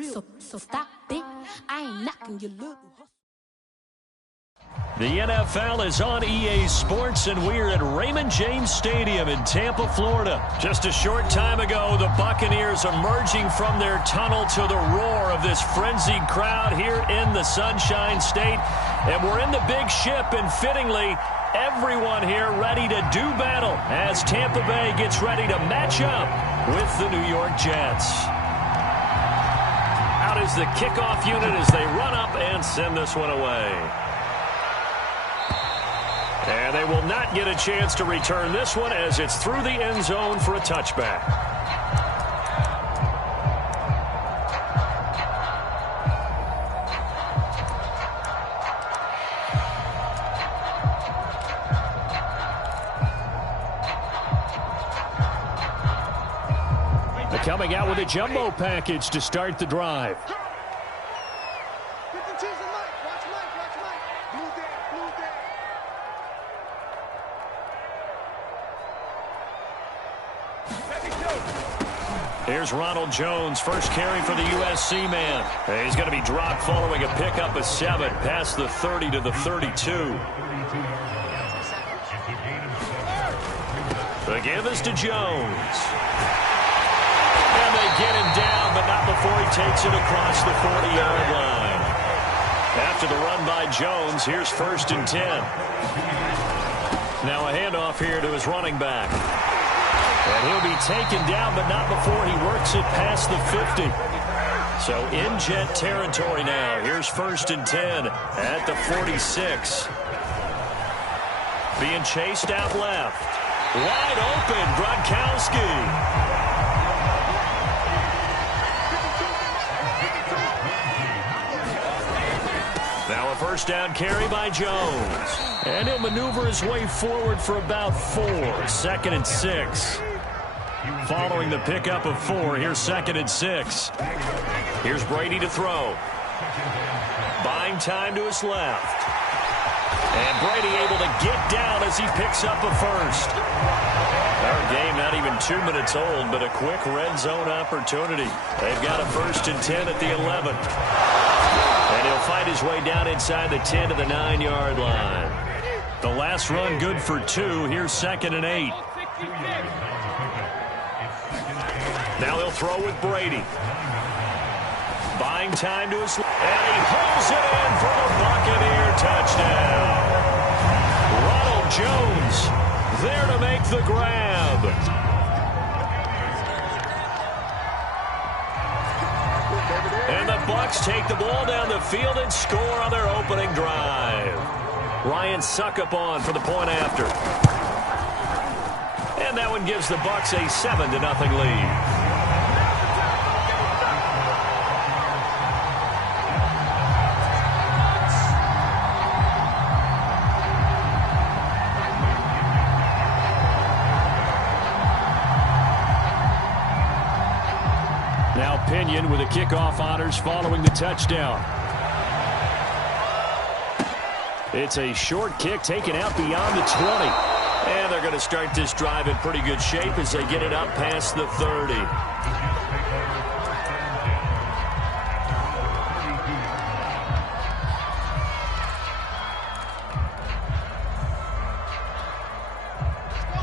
So stop it. I ain't knocking your little. The NFL is on EA Sports, and we're at Raymond James Stadium in Tampa, Florida. Just a short time ago, the Buccaneers emerging from their tunnel to the roar of this frenzied crowd here in the Sunshine State. And we're in the big ship, and fittingly, everyone here ready to do battle as Tampa Bay gets ready to match up with the New York Jets. Out is the kickoff unit as they run up and send this one away. And they will not get a chance to return this one as it's through the end zone for a touchback. They're coming out with a jumbo package to start the drive. Here's Ronald Jones, first carry for the USC man. He's going to be dropped following a pickup of 7 past the 30 to the 32. The give is to Jones. And they get him down, but not before he takes it across the 40-yard line. After the run by Jones, here's 1st and 10. Now a handoff here to his running back. And he'll be taken down, but not before he works it past the 50. So in Jet territory now. Here's 1st and 10 at the 46. Being chased out left. Wide open, Gronkowski. Now a first down carry by Jones. And he'll maneuver his way forward for about 4. 2nd and 6. Following the pickup of 4, here's 2nd and 6. Here's Brady to throw. Buying time to his left. And Brady able to get down as he picks up a first. Our game not even 2 minutes old, but a quick red zone opportunity. They've got a 1st and 10 at the 11. And he'll fight his way down inside the 10 to the 9-yard line. The last run good for 2. Here's 2nd and 8. Now he'll throw with Brady. Buying time to his left. And he pulls it in for the Buccaneer touchdown. Ronald Jones there to make the grab. And the Bucs take the ball down the field and score on their opening drive. Ryan Suckup on for the point after. And that one gives the Bucs a 7-0 lead. Now Pinion with the kickoff honors following the touchdown. It's a short kick taken out beyond the 20. And they're going to start this drive in pretty good shape as they get it up past the 30.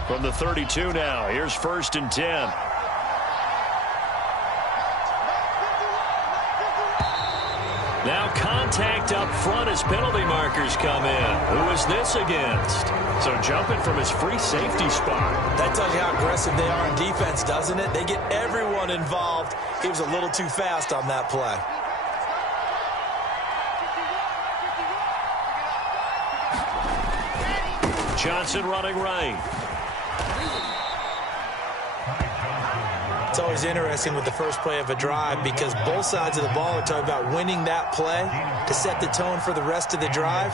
From the 32 now, here's 1st and 10. Now contact up front as penalty markers come in. Who is this against? So jumping from his free safety spot. That tells you how aggressive they are in defense, doesn't it? They get everyone involved. He was a little too fast on that play. Johnson running right. It's always interesting with the first play of a drive because both sides of the ball are talking about winning that play to set the tone for the rest of the drive.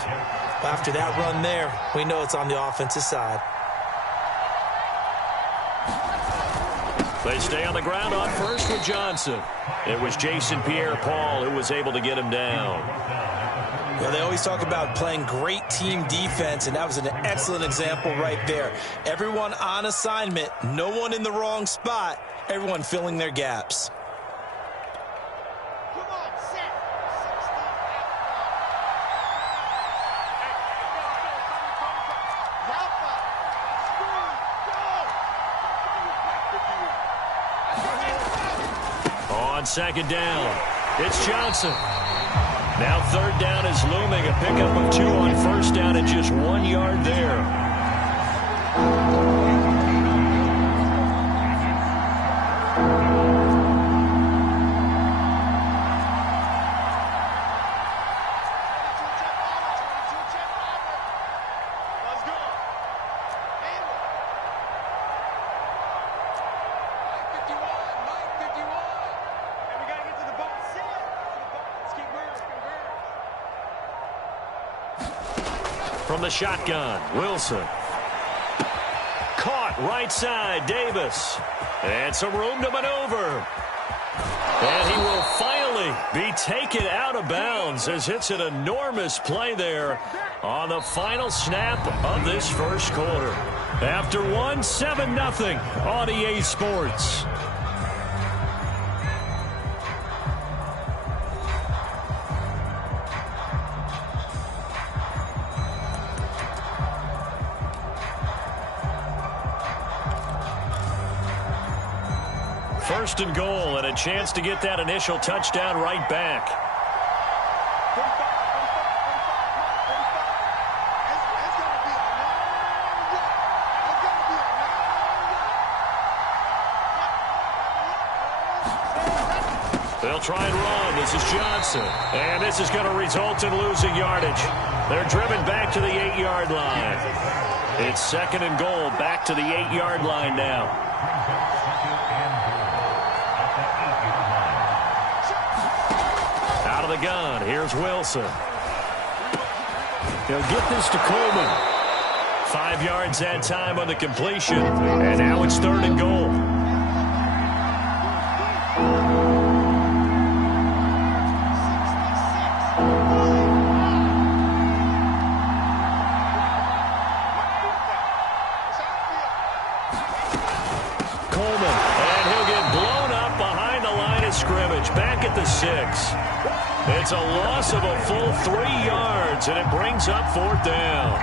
After that run there, we know it's on the offensive side. They stay on the ground on first with Johnson. It was Jason Pierre-Paul who was able to get him down. Well, they always talk about playing great team defense, and that was an excellent example right there. Everyone on assignment, no one in the wrong spot, everyone filling their gaps. on second down. It's Johnson. Now third down is looming. A pickup of 2 on first down and just 1 yard there. From the shotgun, Wilson. Caught right side, Davis. And some room to maneuver. And he will finally be taken out of bounds as it's an enormous play there on the final snap of this first quarter. After 7-0 on EA Sports. First and goal, and a chance to get that initial touchdown right back. They'll try and run. This is Johnson. And this is going to result in losing yardage. They're driven back to the 8-yard line. It's second and goal, back to the 8-yard line now. The gun. Here's Wilson. He'll get this to Coleman. 5 yards that time on the completion. And now it's third and goal. Coleman. And he'll get blown up behind the line of scrimmage. Back at the 6. It's a loss of a full 3 yards, and it brings up fourth down.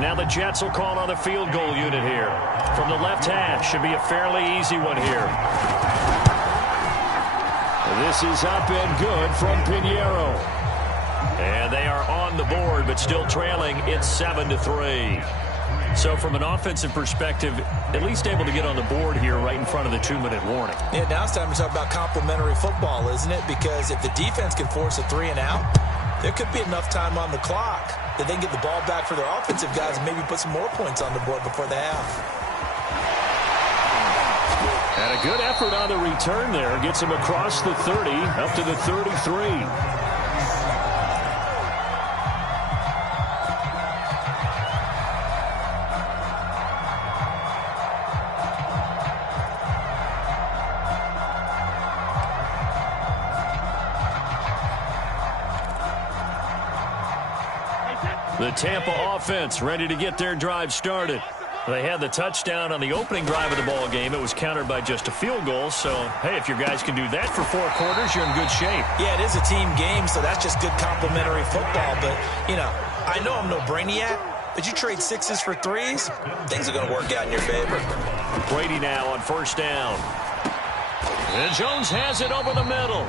Now the Jets will call on the field goal unit here. From the left hash, should be a fairly easy one here. This is up and good from Pinheiro. And they are on the board, but still trailing. It's 7-3. So from an offensive perspective, at least able to get on the board here right in front of the 2-minute warning. Yeah, now it's time to talk about complementary football, isn't it? Because if the defense can force a 3-and-out, there could be enough time on the clock that they can get the ball back for their offensive guys and maybe put some more points on the board before the half. And a good effort on the return there. Gets him across the 30, up to the 33. The Tampa offense ready to get their drive started. They had the touchdown on the opening drive of the ball game. It was countered by just a field goal. So, hey, if your guys can do that for 4 quarters, you're in good shape. Yeah, it is a team game, so that's just good complementary football. But, you know I'm no brainiac, but you trade 6s for 3s, things are going to work out in your favor. Brady now on first down. And Jones has it over the middle.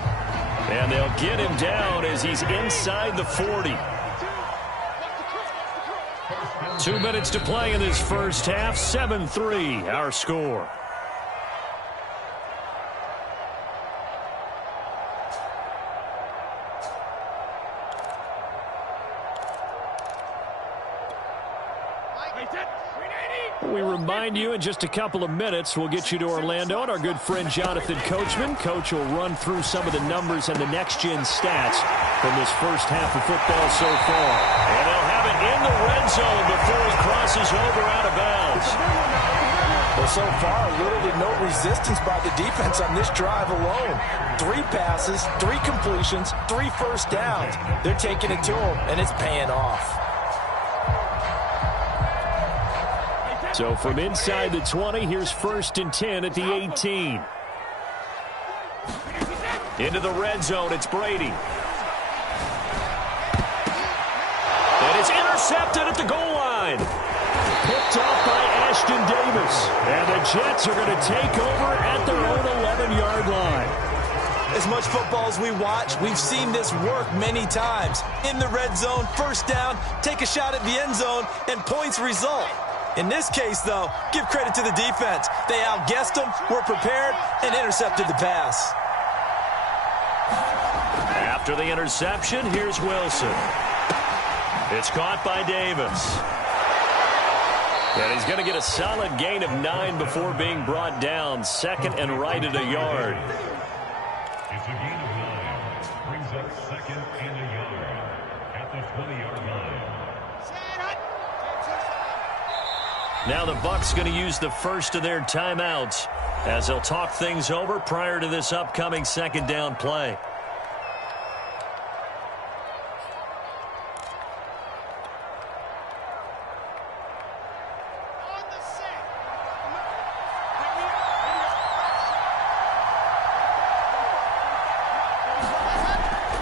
And they'll get him down as he's inside the 40. 2 minutes to play in this first half. 7-3, our score. We remind you in just a couple of minutes we'll get you to Orlando and our good friend Jonathan Coachman. Coach will run through some of the numbers and the next-gen stats from this first half of football so far. And they'll have it in the red zone before he crosses over out of bounds. Well, so far, little to no resistance by the defense on this drive alone. 3 passes, 3 completions, 3 first downs. They're taking it to him, and it's paying off. So from inside the 20, here's 1st and 10 at the 18. Into the red zone, it's Brady. And it's intercepted at the goal line. Picked off by Christian Davis. And the Jets are going to take over at their own 11-yard line. As much football as we watch, we've seen this work many times. In the red zone, first down, take a shot at the end zone, and points result. In this case, though, give credit to the defense. They outguessed them, were prepared, and intercepted the pass. After the interception, here's Wilson. It's caught by Davis. And he's going to get a solid gain of 9 before being brought down. Second and right at a yard. It's a gain of 9. Brings up second and a yard at the 20-yard line. Now the Bucs going to use the first of their timeouts as they'll talk things over prior to this upcoming second down play.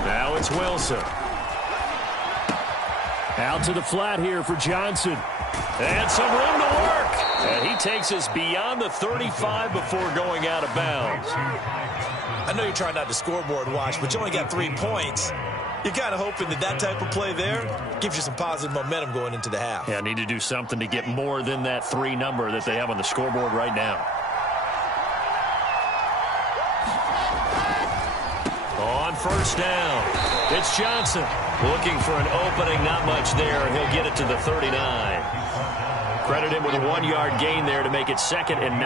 Now it's Wilson. Out to the flat here for Johnson. And some room to work. And he takes us beyond the 35 before going out of bounds. I know you're trying not to scoreboard watch, but you only got 3 points. You're kind of hoping that type of play there gives you some positive momentum going into the half. Yeah, need to do something to get more than that 3 number that they have on the scoreboard right now. On first down, it's Johnson. Looking for an opening, not much there. He'll get it to the 39. Credit him with a 1-yard gain there to make it second and 9.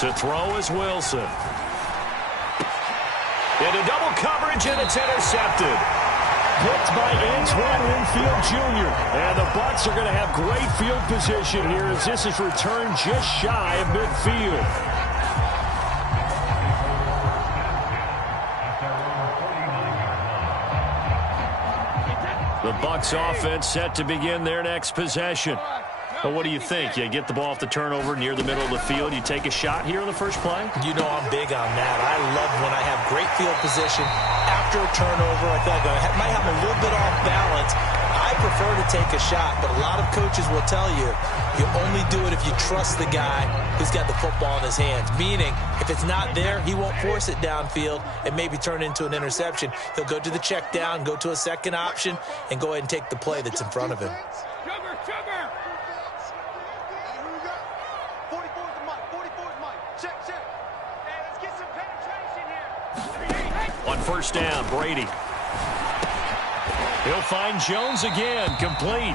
To throw is Wilson. Into double coverage, and it's intercepted. Picked by Antoine Winfield Jr. And the Bucs are going to have great field position here as this is returned just shy of midfield. The Bucs offense set to begin their next possession. But what do you think? You get the ball off the turnover near the middle of the field. You take a shot here on the first play? You know I'm big on that. I love when I have great field position after a turnover. I feel like I might have a little bit off balance. I prefer to take a shot, but a lot of coaches will tell you, you only do it if you trust the guy who's got the football in his hands. Meaning, if it's not there, he won't force it downfield and maybe turn it into an interception. He'll go to the check down, go to a second option, and go ahead and take the play that's in front of him. On first down, Brady. He'll find Jones again, complete.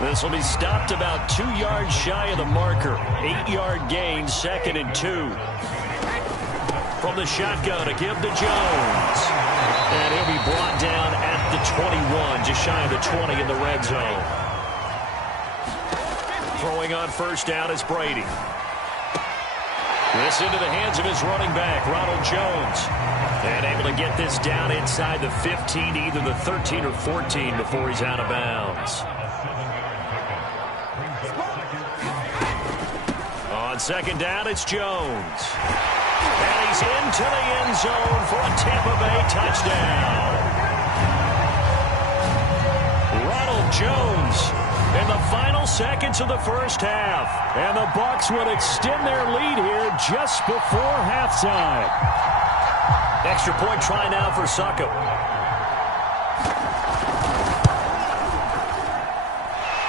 This will be stopped about 2 yards shy of the marker. 8-yard gain, second and 2. From the shotgun, a give to Jones. And he'll be brought down at the 21, just shy of the 20 in the red zone. Throwing on first down is Brady. This into the hands of his running back, Ronald Jones. And able to get this down inside the 15, either the 13 or 14 before he's out of bounds. On second down, it's Jones. And he's into the end zone for a Tampa Bay touchdown. Ronald Jones in the final seconds of the first half. And the Bucs would extend their lead here just before halftime. Extra point try now for Succop.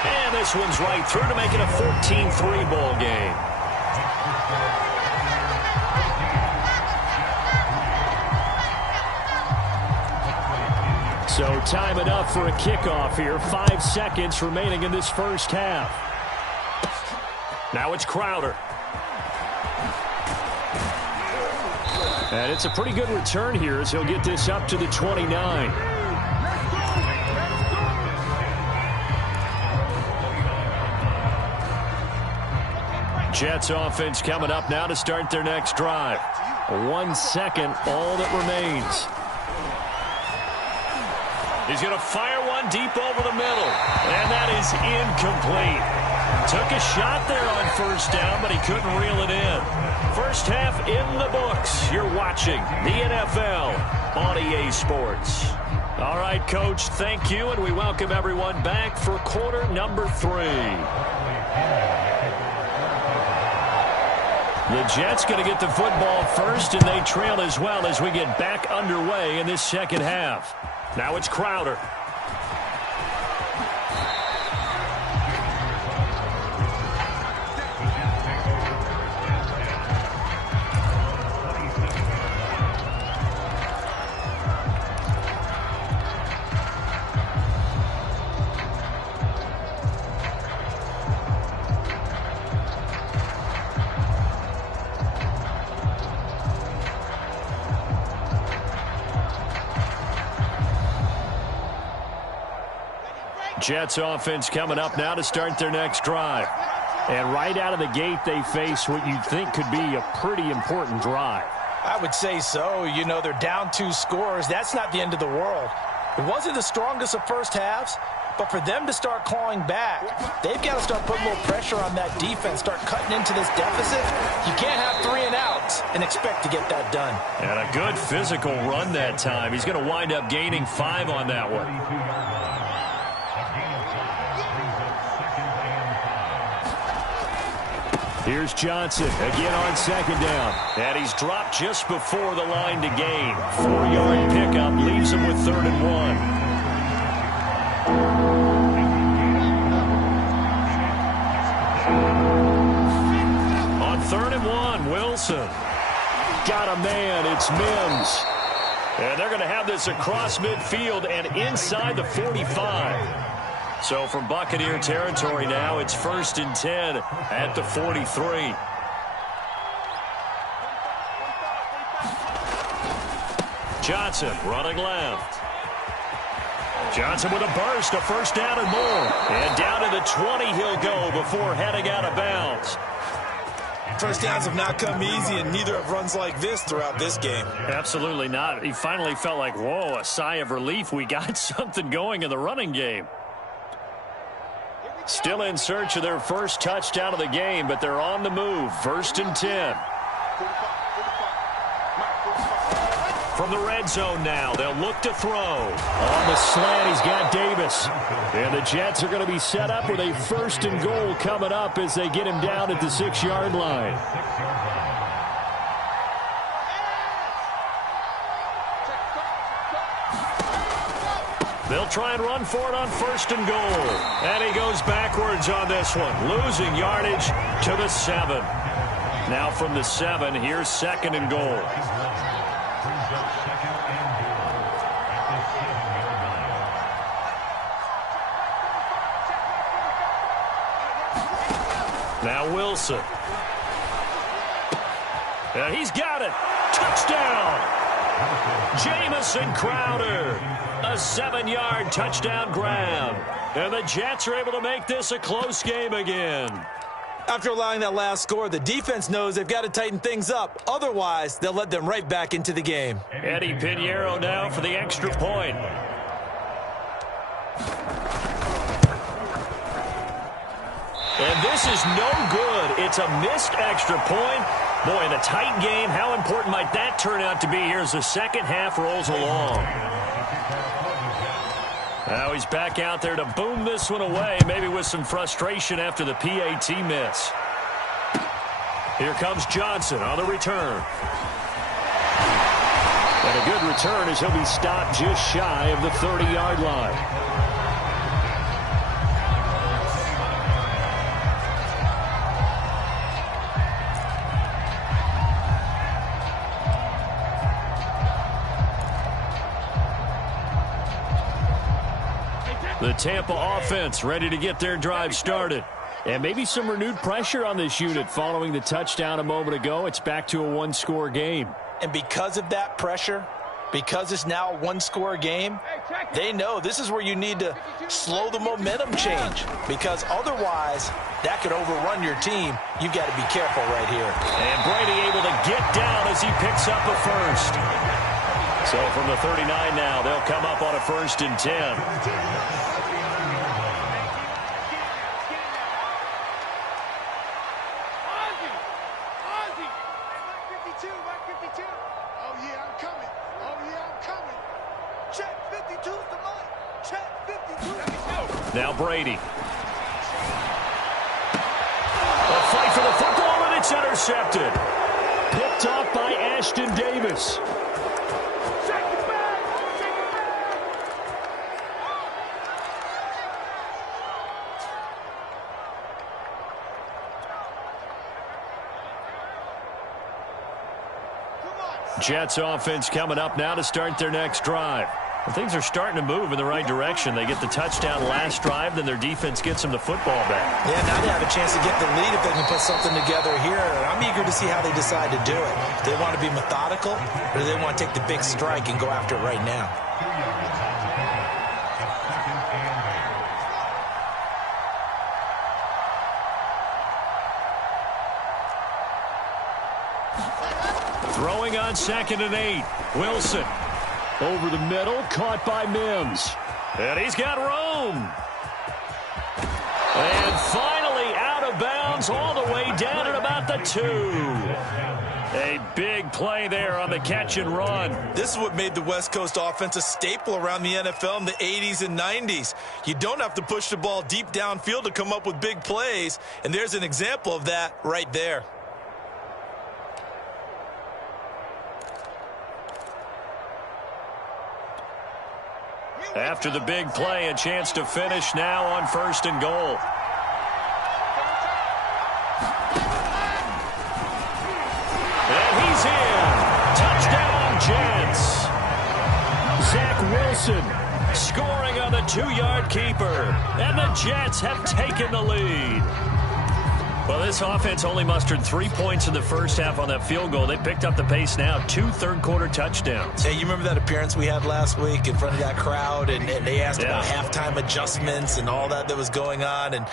And this one's right through to make it a 14-3 ball game. So time enough for a kickoff here. 5 seconds remaining in this first half. Now it's Crowder. And it's a pretty good return here as he'll get this up to the 29. Jets offense coming up now to start their next drive. 1 second, all that remains. He's going to fire one deep over the middle. And that is incomplete. Took a shot there on first down, but he couldn't reel it in. First half in the books. You're watching the NFL on EA Sports. All right, Coach, thank you, and we welcome everyone back for quarter number 3. The Jets going to get the football first, and they trail as well as we get back underway in this second half. Now it's Crowder. Jets offense coming up now to start their next drive. And right out of the gate, they face what you'd think could be a pretty important drive. I would say so. You know, they're down 2 scores. That's not the end of the world. It wasn't the strongest of first halves, but for them to start clawing back, they've got to start putting a little pressure on that defense, start cutting into this deficit. You can't have 3 and outs and expect to get that done. And a good physical run that time. He's going to wind up gaining 5 on that one. Here's Johnson again on second down. And he's dropped just before the line to gain. 4-yard pickup leaves him with 3rd and 1. On 3rd and 1, Wilson. Got a man, it's Mims. And they're going to have this across midfield and inside the 45. So from Buccaneer territory now, it's 1st and 10 at the 43. Johnson running left. Johnson with a burst, a first down and more. And down to the 20 he'll go before heading out of bounds. First downs have not come easy, and neither have runs like this throughout this game. Absolutely not. He finally felt like, whoa, a sigh of relief. We got something going in the running game. Still in search of their first touchdown of the game, but they're on the move. 1st and 10. From the red zone now, they'll look to throw. On the slant, he's got Davis. And the Jets are going to be set up with a 1st and goal coming up as they get him down at the 6-yard line. They'll try and run for it on 1st and goal. And he goes backwards on this one, losing yardage to the 7. Now from the 7, here's 2nd and goal. Now Wilson. And he's got it. Touchdown. Jamison Crowder. A 7-yard touchdown grab. And the Jets are able to make this a close game again. After allowing that last score, the defense knows they've got to tighten things up. Otherwise, they'll let them right back into the game. Eddie Pinheiro now for the extra point. And this is no good. It's a missed extra point. Boy, in a tight game, how important might that turn out to be here as the second half rolls along? Now he's back out there to boom this one away, maybe with some frustration after the PAT miss. Here comes Johnson on the return. And a good return as he'll be stopped just shy of the 30-yard line. The Tampa offense ready to get their drive started. And maybe some renewed pressure on this unit following the touchdown a moment ago. It's back to a 1-score game. And because of that pressure, because it's now a 1-score game, they know this is where you need to slow the momentum change. Because otherwise, that could overrun your team. You've got to be careful right here. And Brady able to get down as he picks up a first. So from the 39 now, they'll come up on a 1st and 10. Now Brady. A fight for the football, and it's intercepted. Picked off by Ashton Davis. Jets offense coming up now to start their next drive. Well, things are starting to move in the right direction. They get the touchdown last drive, then their defense gets them the football back. Yeah, now they have a chance to get the lead if they can put something together here. I'm eager to see how they decide to do it. Do they want to be methodical, or do they want to take the big strike and go after it right now? Throwing on 2nd and 8. Wilson. Over the middle, caught by Mims. And he's got room. And finally out of bounds all the way down at about the 2. A big play there on the catch and run. This is what made the West Coast offense a staple around the NFL in the 80s and 90s. You don't have to push the ball deep downfield to come up with big plays, and there's an example of that right there. After the big play, a chance to finish now on 1st and goal. And he's in. Touchdown, Jets. Zach Wilson scoring on the 2-yard keeper. And the Jets have taken the lead. Well, this offense only mustered 3 points in the first half on that field goal. They picked up the pace now. 2 third-quarter touchdowns. Hey, you remember that appearance we had last week in front of that crowd, and they asked about halftime adjustments and all that was going on, and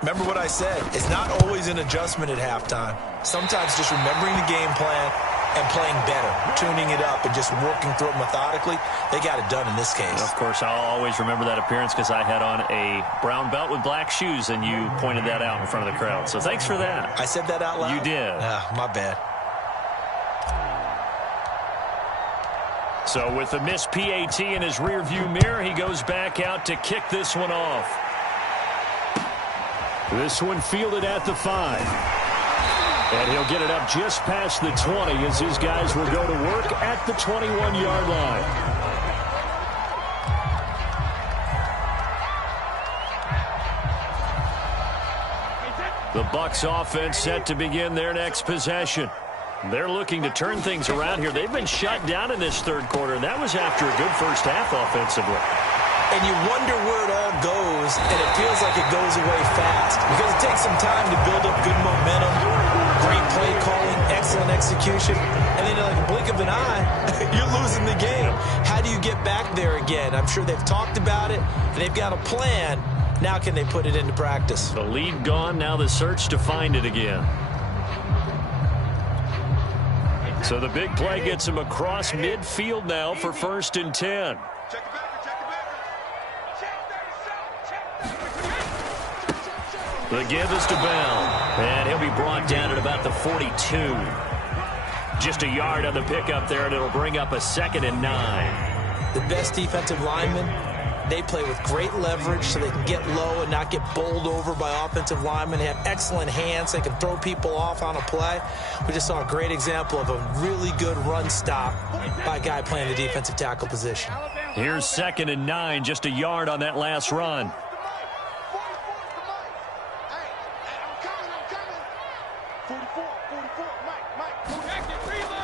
remember what I said. It's not always an adjustment at halftime. Sometimes just remembering the game plan and playing better, tuning it up and just working through it methodically. They got it done in this case. Of course, I'll always remember that appearance because I had on a brown belt with black shoes, and you pointed that out in front of the crowd. So thanks for that. I said that out loud? You did. My bad. So with the missed PAT in his rearview mirror, he goes back out to kick this one off. This one fielded at the 5. And he'll get it up just past the 20 as his guys will go to work at the 21-yard line. The Bucs offense set to begin their next possession. They're looking to turn things around here. They've been shut down in this third quarter, and that was after a good first half offensively. And you wonder where it all goes, and it feels like it goes away fast because it takes some time to build up good momentum, great play calling, excellent execution, and then like a blink of an eye, you're losing the game. How do you get back there again? I'm sure they've talked about it, and they've got a plan. Now can they put it into practice? The lead gone, now the search to find it again. So the big play gets him across midfield now for 1st and 10. The give is to Bell, and he'll be brought down at about the 42. Just a yard on the pickup there, and it'll bring up a 2nd and 9. The best defensive linemen, they play with great leverage so they can get low and not get bowled over by offensive linemen. They have excellent hands. They can throw people off on a play. We just saw a great example of a really good run stop by a guy playing the defensive tackle position. Here's 2nd and 9, just a yard on that last run.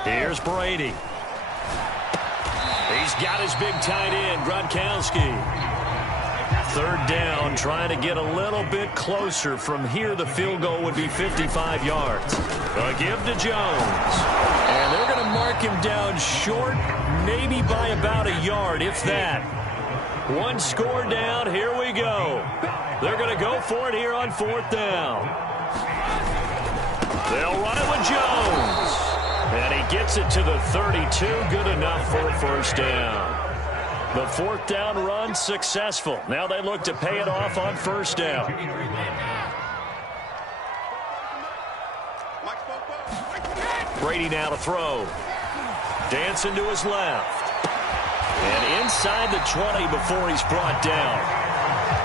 Here's Brady. He's got his big tight end, Gronkowski. 3rd down, trying to get a little bit closer. From here, the field goal would be 55 yards. A give to Jones. And they're going to mark him down short, maybe by about a yard, if that. One score down, here we go. They're going to go for it here on 4th down. They'll run it with Jones. And he gets it to the 32. Good enough for a 1st down. The 4th down run successful. Now they look to pay it off on 1st down. Brady now to throw. Dancing to his left. And inside the 20 before he's brought down.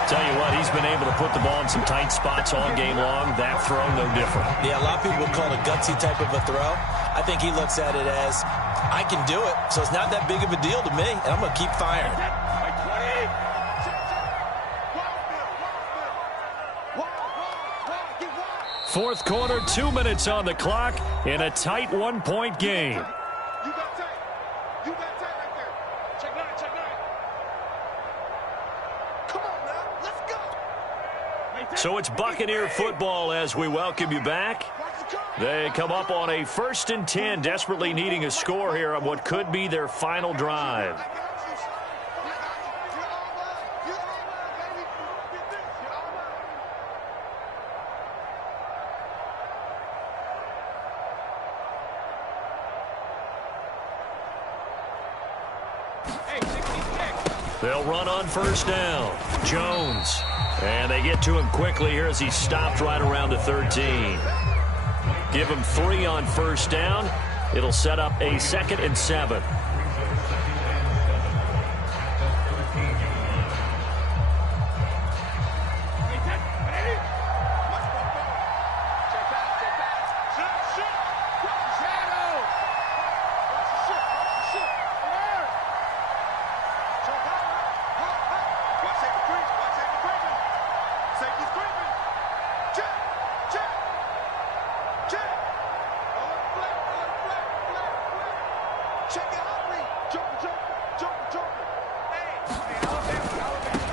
Tell you what, he's been able to put the ball in some tight spots all game long. That throw, no different. Yeah, a lot of people would call it a gutsy type of a throw. I think he looks at it as, I can do it, so it's not that big of a deal to me, and I'm going to keep firing. Fourth quarter, 2 minutes on the clock in a tight one-point game. You got tight. You got tight right there. Check nine, check nine. Come on now, let's go. So it's Buccaneer football as we welcome you back. They come up on a 1st and 10, desperately needing a score here on what could be their final drive. They'll run on first down. Jones. And they get to him quickly here as he stopped right around the 13. Give him 3 on first down. It'll set up a 2nd and 7.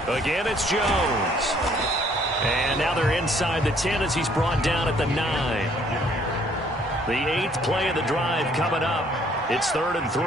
Again, it's Jones. And now they're inside the 10 as he's brought down at the 9. The 8th play of the drive coming up. It's 3rd and 3.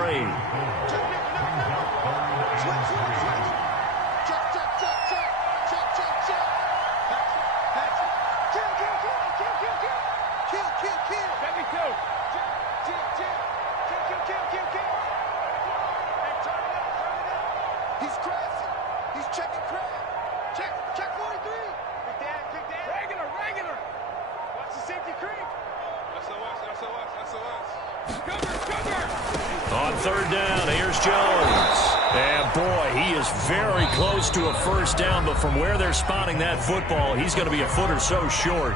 On 3rd down, here's Jones. And boy, he is very close to a first down, but from where they're spotting that football, he's going to be a foot or so short.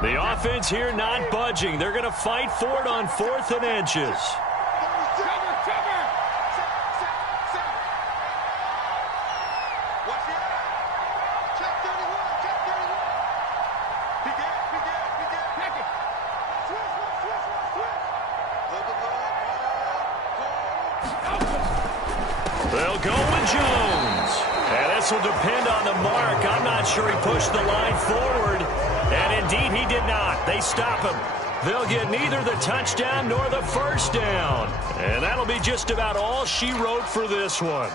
The offense here not budging. They're going to fight for it on 4th and inches. They'll go with Jones. And this will depend on the mark. I'm not sure he pushed the line forward. And indeed, he did not. They stop him. They'll get neither the touchdown nor the first down. And that'll be just about all she wrote for this one.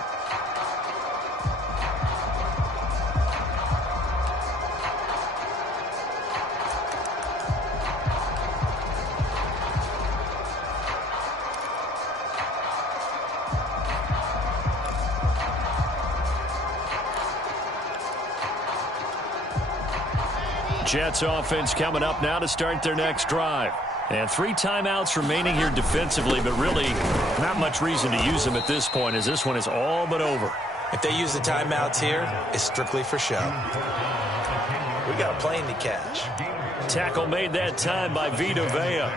Jets offense coming up now to start their next drive. And 3 timeouts remaining here defensively, but really not much reason to use them at this point as this one is all but over. If they use the timeouts here, it's strictly for show. We got a plane to catch. Tackle made that time by Vita Vea.